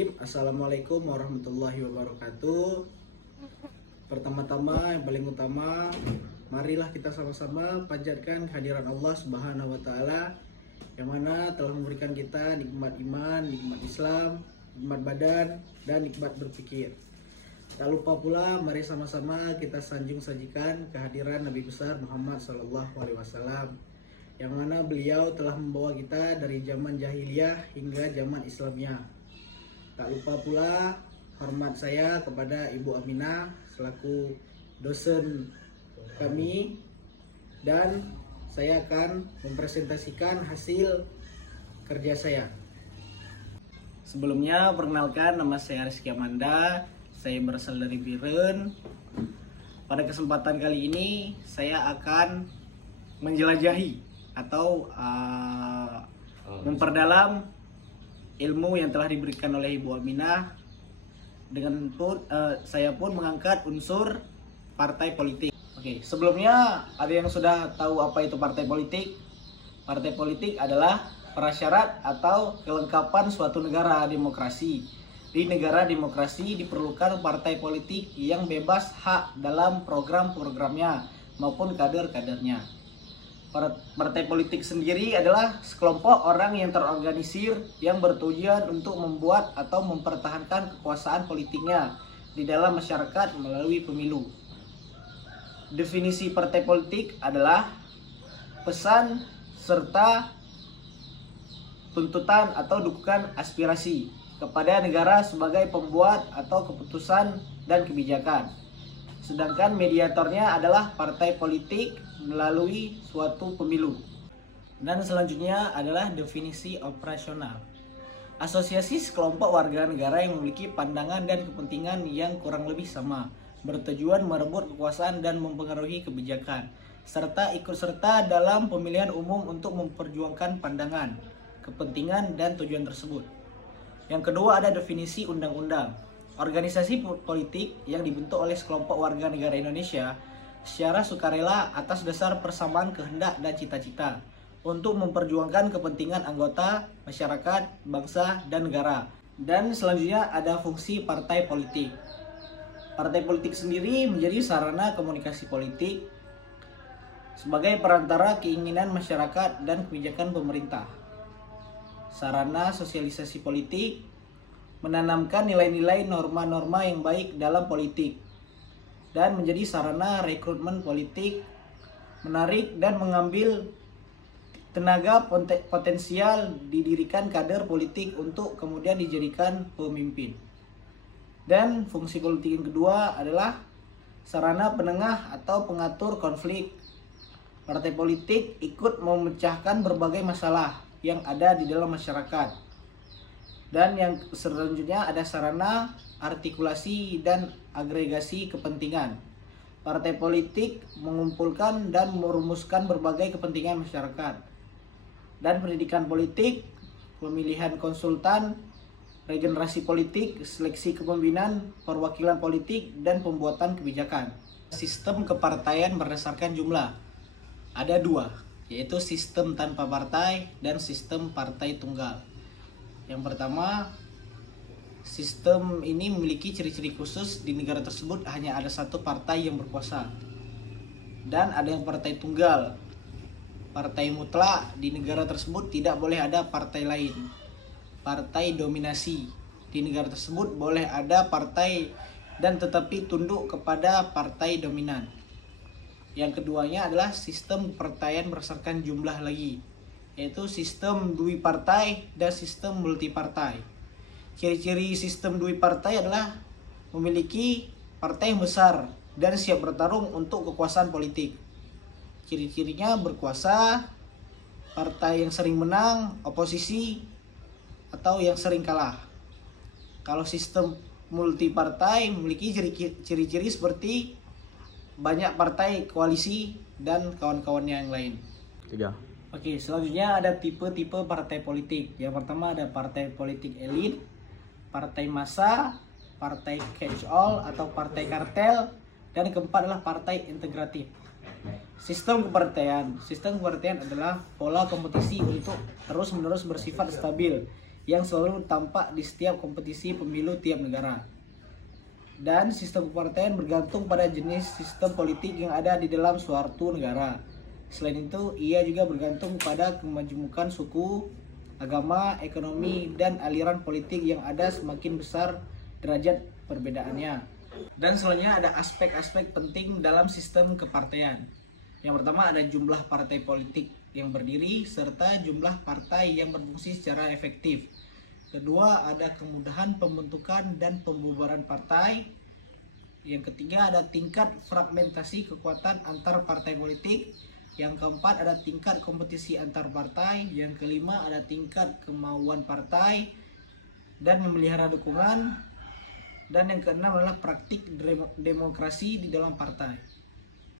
Assalamualaikum warahmatullahi wabarakatuh. Pertama-tama yang paling utama, marilah kita sama-sama panjatkan kehadiran Allah Subhanahu wa taala yang mana telah memberikan kita nikmat iman, nikmat Islam, nikmat badan dan nikmat berpikir. Tak lupa pula mari sama-sama kita sanjung sajikan kehadiran Nabi besar Muhammad SAW yang mana beliau telah membawa kita dari zaman jahiliyah hingga zaman Islamnya. Tak lupa pula hormat saya kepada Ibu Aminah selaku dosen kami, dan saya akan mempresentasikan hasil kerja saya. Sebelumnya perkenalkan, nama saya Rizky Amanda, saya berasal dari Biren. Pada kesempatan kali ini saya akan menjelajahi atau memperdalam ilmu yang telah diberikan oleh Ibu Aminah. Saya pun mengangkat unsur partai politik. Oke, sebelumnya ada yang sudah tahu apa itu partai politik? Partai politik adalah prasyarat atau kelengkapan suatu negara demokrasi. Di negara demokrasi diperlukan partai politik yang bebas hak dalam program-programnya maupun kader-kadernya. Partai politik sendiri adalah sekelompok orang yang terorganisir yang bertujuan untuk membuat atau mempertahankan kekuasaan politiknya di dalam masyarakat melalui pemilu. Definisi partai politik adalah pesan serta tuntutan atau dukungan aspirasi kepada negara sebagai pembuat atau keputusan dan kebijakan. Sedangkan mediatornya adalah partai politik melalui suatu pemilu. Dan selanjutnya adalah definisi operasional. Asosiasi sekelompok warga negara yang memiliki pandangan dan kepentingan yang kurang lebih sama, bertujuan merebut kekuasaan dan mempengaruhi kebijakan, serta ikut serta dalam pemilihan umum untuk memperjuangkan pandangan, kepentingan, dan tujuan tersebut. Yang kedua ada definisi undang-undang. Organisasi politik yang dibentuk oleh sekelompok warga negara Indonesia secara sukarela atas dasar persamaan kehendak dan cita-cita untuk memperjuangkan kepentingan anggota, masyarakat, bangsa, dan negara. Dan selanjutnya ada fungsi partai politik. Partai politik sendiri menjadi sarana komunikasi politik sebagai perantara keinginan masyarakat dan kebijakan pemerintah. Sarana sosialisasi politik, menanamkan nilai-nilai norma-norma yang baik dalam politik, dan menjadi sarana rekrutmen politik, menarik dan mengambil tenaga potensial didirikan kader politik untuk kemudian dijadikan pemimpin. Dan fungsi politik yang kedua adalah sarana penengah atau pengatur konflik. Partai politik ikut memecahkan berbagai masalah yang ada di dalam masyarakat. Dan yang selanjutnya ada sarana artikulasi dan agregasi kepentingan. Partai politik mengumpulkan dan merumuskan berbagai kepentingan masyarakat. Dan pendidikan politik, pemilihan konsultan, regenerasi politik, seleksi kepemimpinan, perwakilan politik, dan pembuatan kebijakan. Sistem kepartaian berdasarkan jumlah. Ada dua, yaitu sistem tanpa partai dan sistem partai tunggal. Yang pertama, sistem ini memiliki ciri-ciri khusus. Di negara tersebut hanya ada satu partai yang berkuasa. Dan ada yang partai tunggal. Partai mutlak, di negara tersebut tidak boleh ada partai lain. Partai dominasi, di negara tersebut boleh ada partai dan tetapi tunduk kepada partai dominan. Yang keduanya adalah sistem kepartaian berdasarkan jumlah lagi, yaitu sistem dwipartai dan sistem multipartai. Ciri-ciri sistem dwipartai adalah memiliki partai yang besar dan siap bertarung untuk kekuasaan politik. Ciri-cirinya berkuasa, partai yang sering menang, oposisi, atau yang sering kalah. Kalau sistem multipartai memiliki ciri-ciri seperti banyak partai, koalisi, dan kawan-kawannya yang lain. 3. Oke, selanjutnya ada tipe-tipe partai politik. Yang pertama ada partai politik elit, partai massa, partai catch-all atau partai kartel, dan yang keempat adalah partai integratif. Sistem kepartaian adalah pola kompetisi untuk terus-menerus bersifat stabil yang selalu tampak di setiap kompetisi pemilu tiap negara. Dan sistem kepartaian bergantung pada jenis sistem politik yang ada di dalam suatu negara. Selain itu, ia juga bergantung pada kemajemukan suku, agama, ekonomi, dan aliran politik yang ada semakin besar derajat perbedaannya. Dan selanjutnya ada aspek-aspek penting dalam sistem kepartaian. Yang pertama ada jumlah partai politik yang berdiri serta jumlah partai yang berfungsi secara efektif. Kedua, ada kemudahan pembentukan dan pembubaran partai. Yang ketiga, ada tingkat fragmentasi kekuatan antar partai politik. Yang keempat, ada tingkat kompetisi antar partai. Yang kelima, ada tingkat kemauan partai dan memelihara dukungan. Dan yang keenam adalah praktik demokrasi di dalam partai.